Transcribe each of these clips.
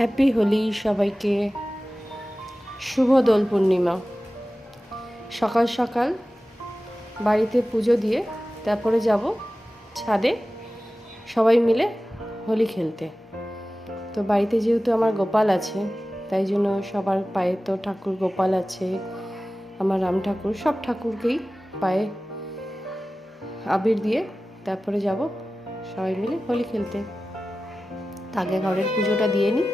Happy Holi সবাইকে। শুভ দোল পূর্ণিমা। সকাল সকাল বাড়িতে পুজো দিয়ে তারপরে যাব ছাদে সবাই মিলে হোলি খেলতে। তো বাড়িতে যেহেতু আমার গোপাল আছে, তাই জন্য সবার পায়ে তো ঠাকুর গোপাল আছে, আমার রাম ঠাকুর, সব ঠাকুরকেই পায়ে আবির দিয়ে তারপরে যাব সবাই মিলে হোলি খেলতে। আগে ঘরের পুজোটা দিয়ে নিই।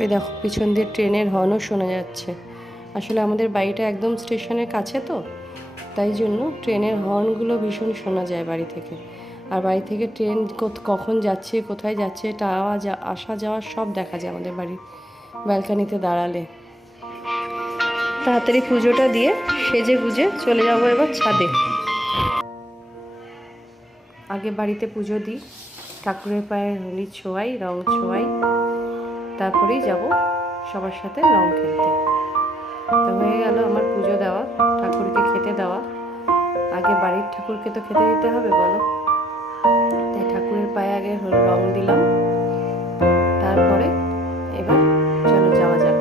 ওই দেখো পিছন দিয়ে ট্রেনের হর্নও শোনা যাচ্ছে। আসলে আমাদের বাড়িটা একদম স্টেশনের কাছে, তো তাই জন্য ট্রেনের হর্নগুলো ভীষণ শোনা যায় বাড়ি থেকে। আর বাড়ি থেকে ট্রেন কখন যাচ্ছে, কোথায় যাচ্ছে, এটা আসা যাওয়া সব দেখা যায় আমাদের বাড়ির ব্যালকানিতে দাঁড়ালে। তাড়াতাড়ি পুজোটা দিয়ে সেজে গুজে চলে যাবো এবার ছাদে। আগে বাড়িতে পুজো দিই, ঠাকুরের পায়ে হোলি ছোঁয়াই, রং ছোঁয়াই, তারপরেই যাব সবার সাথে রং খেলতে। তো হয়ে গেল আমার পুজো দেওয়া, ঠাকুরকে খেতে দেওয়া। আগে বাড়ির ঠাকুরকে তো খেতে দিতে হবে বলো, তাই ঠাকুরের পায়ে আগে রং দিলাম, তারপরে এবার চলো যাওয়া যাক।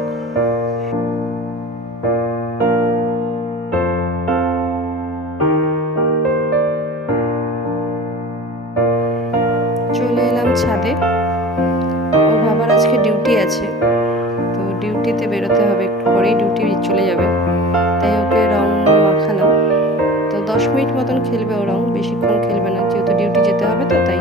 চলে এলাম ছাদে। ওর বাবার আজকে ডিউটি আছে, তো ডিউটিতে বেরোতে হবে, একটু পরেই ডিউটি চলে যাবে, তাই ওকে রং মাখালাম। তো 10 মিনিট মতন খেলবে ও রং, বেশিক্ষণ খেলবে না, যেহেতু ডিউটি যেতে হবে, তো তাই।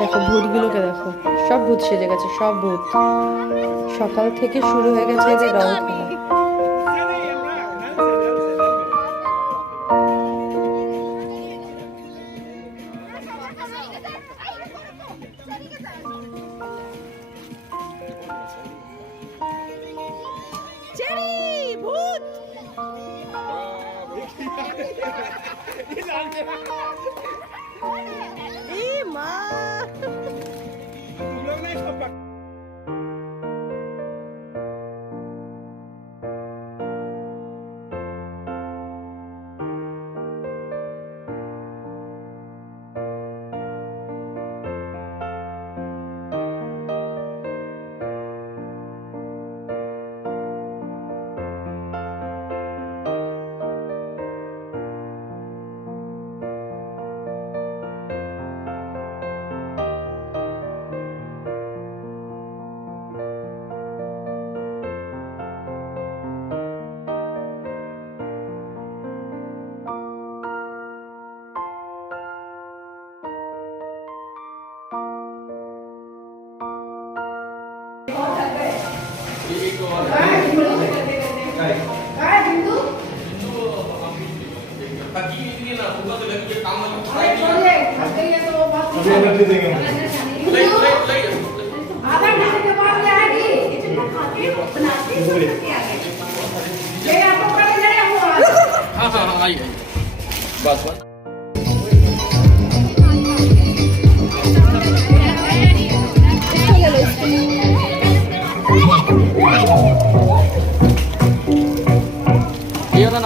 দেখো ভূতগুলোকে দেখো, সব ভূত সেজে গেছে, সব ভূত। সকাল থেকে শুরু হয়ে গেছে যে রং খেলা।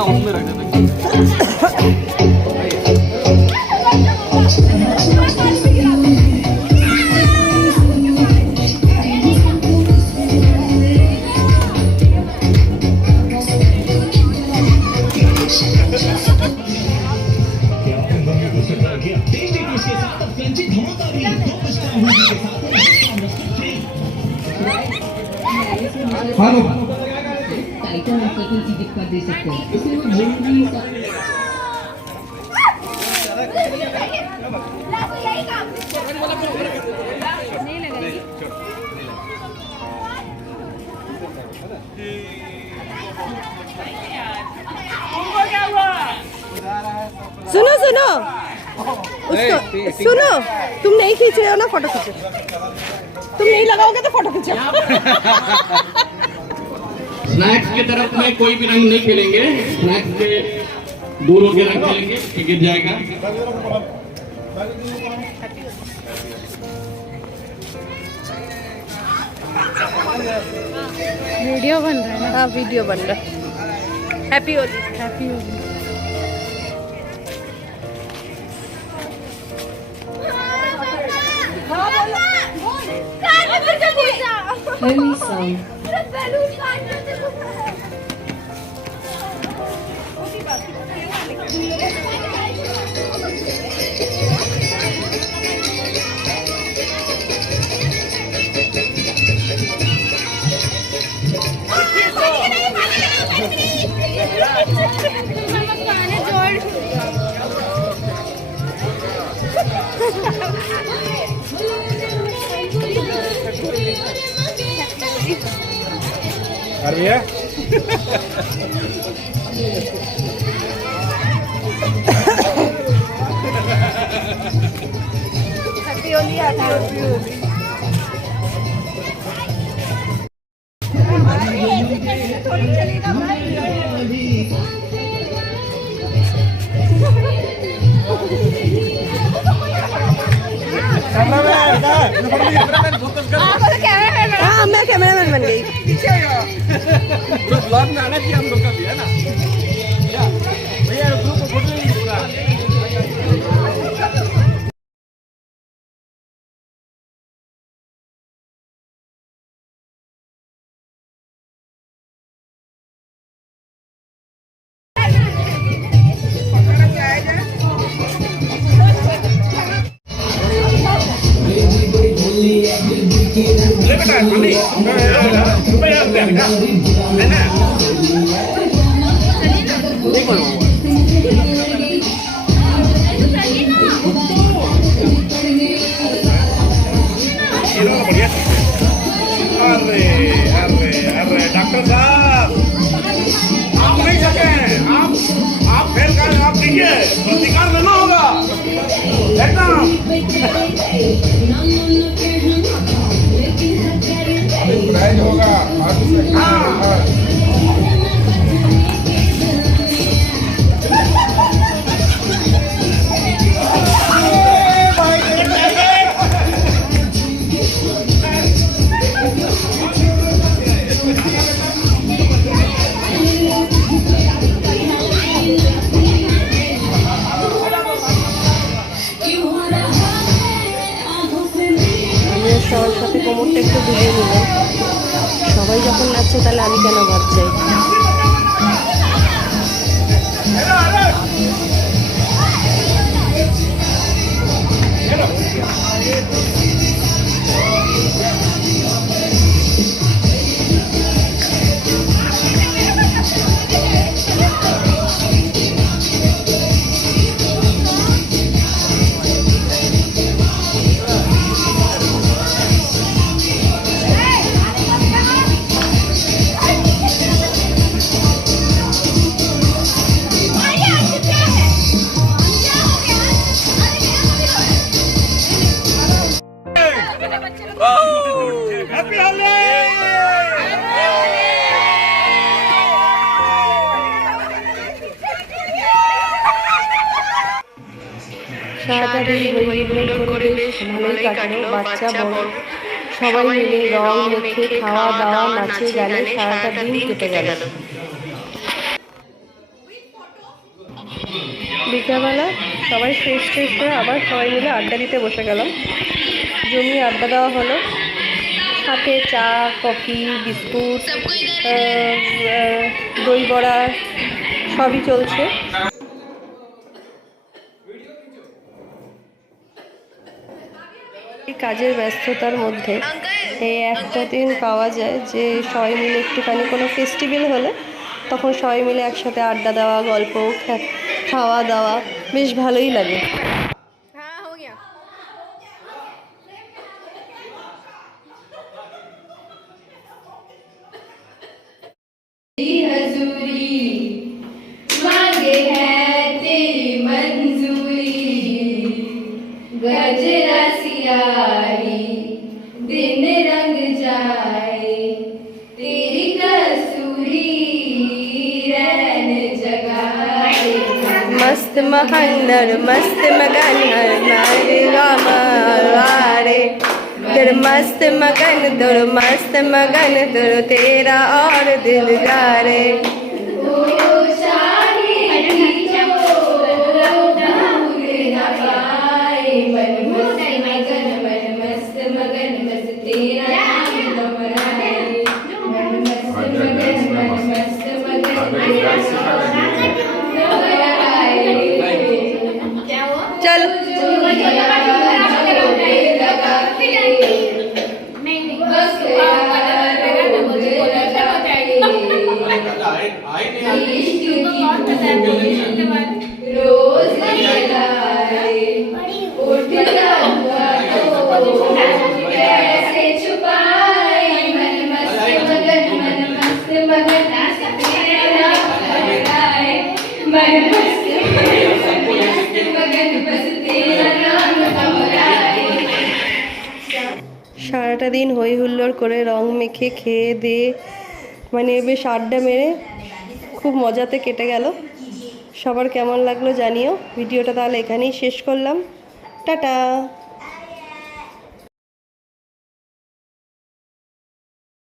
ना उसमें रख देते टाइटल कोई चीज कर दे सकते हैं, इसलिए वो जरूरी सुनो सुनो उसको सुनो, तुम नहीं खींच रहे हो ना, फोटो खींचो। तुम नहीं लगाओगे तो फोटो खींचो। स्नैक्स की तरफ में कोई भी रंग नहीं खेलेंगे। स्नैक्स के दो लोग के रख लेंगे, टिकट जाएगा। वीडियो बन रहा है ना? हाँ वीडियो बन रहा है। Happy Holi. Happy Holi. Holy song. Happy Holi. Happy Holi. हाँ मैं कैमरामैन बन गई। तो ब्लॉग में आना चाहिए हम लोग का भी, है ना? क्या भैया ग्रुप को फोटो नहीं दिखा। डॉक्टर साहब आप नहीं सके, आप फेल कर, आप कीजिए, प्रतिकार लेना होगा एकदम। प्राइज होगा। हाँ সবার সাথে কোমরটা একটু ডুবিয়ে নিলাম। সবাই যখন নাচছে তাহলে আমি কেন বাদ যাই? সারাটা দিন হই হুল্লোড় করে বেশ ভালোই কাটলো। বাচ্চা বড় সবাই মিলে রং মেখে খাওয়া দাওয়া নাচে গানে সারাটা দিন কেটে গেল। বিকালবেলা সবাই ফ্রেশ ফ্রেশ হয়ে আবার সবাই মিলে আড্ডা দিতে বসে গেলাম। জমিয়ে আড্ডা দেওয়া হলো, সাথে চা কফি বিস্কুট দই বড়া সবই চলছে। কাজের ব্যস্ততার মধ্যে এই একটা দিন পাওয়া যায় যে সবাই মিলে একটুখানি কোনো ফেস্টিভ্যাল হলে তখন সবাই মিলে একসাথে আড্ডা দেওয়া, গল্প, খাওয়া দাওয়া বেশ ভালোই লাগে। गजरा सियारी दिन रंग जाए, तेरी कसूरी रैन जगाए। मस्त महंग और मस्त मगन हर मारे रामा रे तेरे मस्त मगन तोर तेरा और दिल जा रे ओ शाही भूल ना पाए मन मस्त मगन बस तेरा नाम दोहराए मन मस्त मगन दोहराए चल रोज जलाए उठता हुआ कैसे छुपाए मन मस्त मगन तेरा दोहराए मन मस्त मगन बस तेरा नाम दोहराए সারাটা দিন হই হুল্লোড় করে রং মেখে খেয়ে দিয়ে মানে বেশ আড্ডা মেরে খুব মজাতে কেটে গেল। সবার কেমন লাগলো জানিও। ভিডিওটা তাহলে এখানেই শেষ করলাম। টাটা।